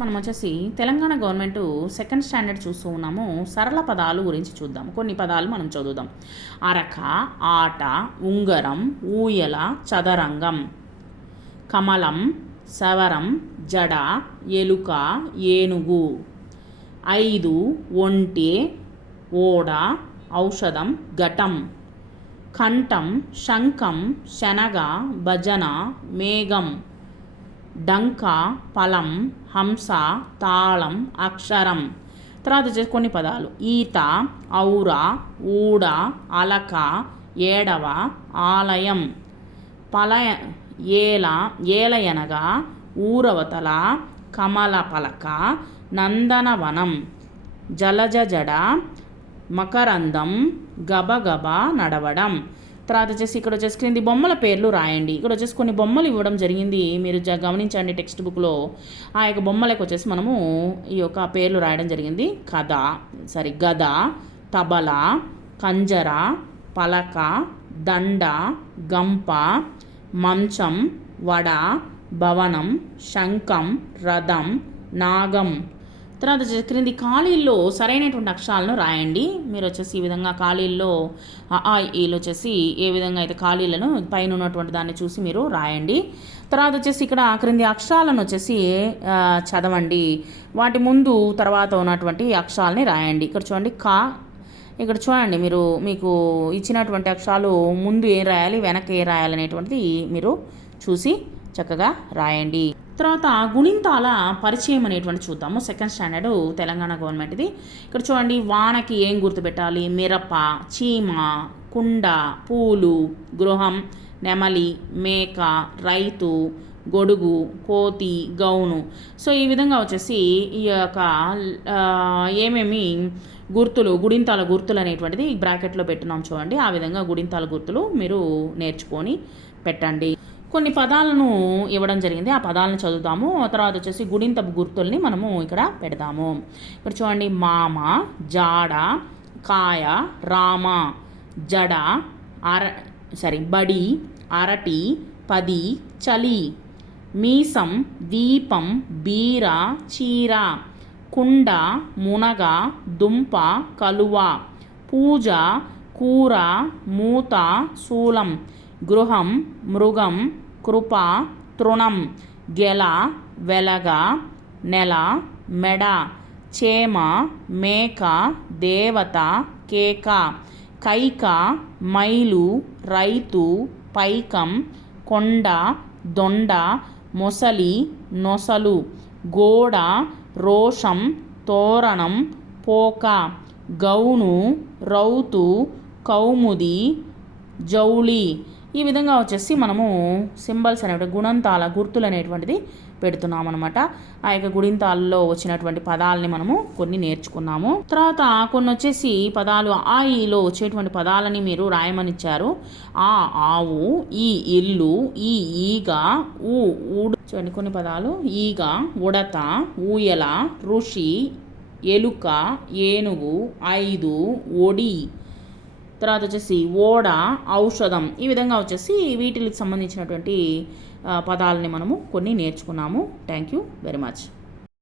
మనం వచ్చేసి Telangana government second standard చూస్తూ ఉన్నాము. సరళ పదాలు గురించి చూద్దాం. కొన్ని పదాలు మనం చదువుదాం. అరక, ఆట, ఉంగరం, ఊయల, చదరంగం. కమలం, సవరం, జడ, ఎలుక, ఏనుగు. 5 ఒంటె, ఓడ, ఔషధం, ఘటం. కంఠం, శంఖం, శనగ, భజన, మేఘం. డంక, ఫలం, హంస, తాళం, అక్షరం. తర్వాత వచ్చేసి కొన్ని పదాలు. ఈత, ఔర, ఊడ, అలక, ఏడవ, ఆలయం. పలయ, ఏలయనగా, ఊరవతల, కమల పలక, నందనవనం. జలజ జడ, మకరందం, గబగబ నడవడం. తర్వాత వచ్చేసి ఇక్కడ వచ్చేసి క్రింది బొమ్మల పేర్లు రాయండి. ఇక్కడ వచ్చేసి కొన్ని బొమ్మలు ఇవ్వడం జరిగింది, మీరు గమనించండి. టెక్స్ట్ బుక్లో ఆ యొక్క బొమ్మలకు వచ్చేసి మనము ఈ యొక్క పేర్లు రాయడం జరిగింది. గద, తబల, కంజర, పలక, దండ, గంప, మంచం, వడ, భవనం, శంఖం, రథం, నాగం. తర్వాత క్రింది ఖాళీల్లో సరైనటువంటి అక్షరాలను రాయండి. మీరు వచ్చేసి ఈ విధంగా ఖాళీల్లో ఈలు వచ్చేసి ఏ విధంగా అయితే ఖాళీలను పైన ఉన్నటువంటి దాన్ని చూసి మీరు రాయండి. తర్వాత వచ్చేసి ఇక్కడ క్రింది అక్షరాలను వచ్చేసి చదవండి. వాటి ముందు తర్వాత ఉన్నటువంటి అక్షరాలని రాయండి. ఇక్కడ చూడండి ఇక్కడ చూడండి, మీకు ఇచ్చినటువంటి అక్షరాలు ముందు ఏం రాయాలి, వెనక ఏం రాయాలి అనేటువంటిది మీరు చూసి చక్కగా రాయండి. తర్వాత గుణింతాల పరిచయం అనేటువంటి చూద్దాము. సెకండ్ స్టాండర్డ్ తెలంగాణ గవర్నమెంట్ది. ఇక్కడ చూడండి, వానకి ఏం గుర్తుపెట్టాలి? మిరప, చీమ, కుండ, పూలు, గృహం, నెమలి, మేక, రైతు, గొడుగు, కోతి, గౌను. సో ఈ విధంగా వచ్చేసి ఈ యొక్క ఏమేమి గుడింతాల గుర్తులు అనేటువంటిది బ్రాకెట్లో పెట్టున్నాం చూడండి. ఆ విధంగా గుడింతాల గుర్తులు మీరు నేర్చుకొని పెట్టండి. కొన్ని పదాలను ఇవ్వడం జరిగింది, ఆ పదాలను చదువుతాము. తర్వాత వచ్చేసి గుడింతపు గుర్తుల్ని మనము ఇక్కడ పెడతాము. ఇక్కడ చూడండి, మామ, జాడ, కాయ, రామ, జడ, బడి, అరటి, 10, చలి. మీసం, దీపం, బీర, చీర. కుండ, మునగ, దుంప, కలువ. పూజ, కూర, మూత, శూలం. గృహం, మృగం, కృప, తృణం. గెల, వెలగ, నెల, మెడ. చేమ, మేక, దేవత, కేక. కైక, మైలు, రైతు, పైకం. కొండ, దొండ, మొసలి, నొసలు. గోడ, రోషం, తోరణం, పోక. గౌను, రౌతు, కౌముది, జౌళి. ఈ విధంగా వచ్చేసి మనము సింబల్స్ అనేవి గుణంతాల గుర్తులు అనేటువంటిది పెడుతున్నాం అనమాట. ఆ యొక్క గుణింతాల్లో వచ్చినటువంటి పదాలని మనము కొన్ని నేర్చుకున్నాము. తర్వాత కొన్ని వచ్చేసి పదాలు ఈలో వచ్చేటువంటి పదాలని మీరు రాయమనిచ్చారు. ఆవు, ఈ ఇల్లు, ఈ ఈగ, ఊడు. చూడండి కొన్ని పదాలు: ఈగ, ఉడత, ఊయల, ఋషి, ఎలుక, ఏనుగు, 5, ఒడి. తర్వాత వచ్చేసి ఓడ, ఔషధం. ఈ విధంగా వచ్చేసి వీటికి సంబంధించినటువంటి పదాలని మనము కొన్ని నేర్చుకున్నాము. Thank you very much.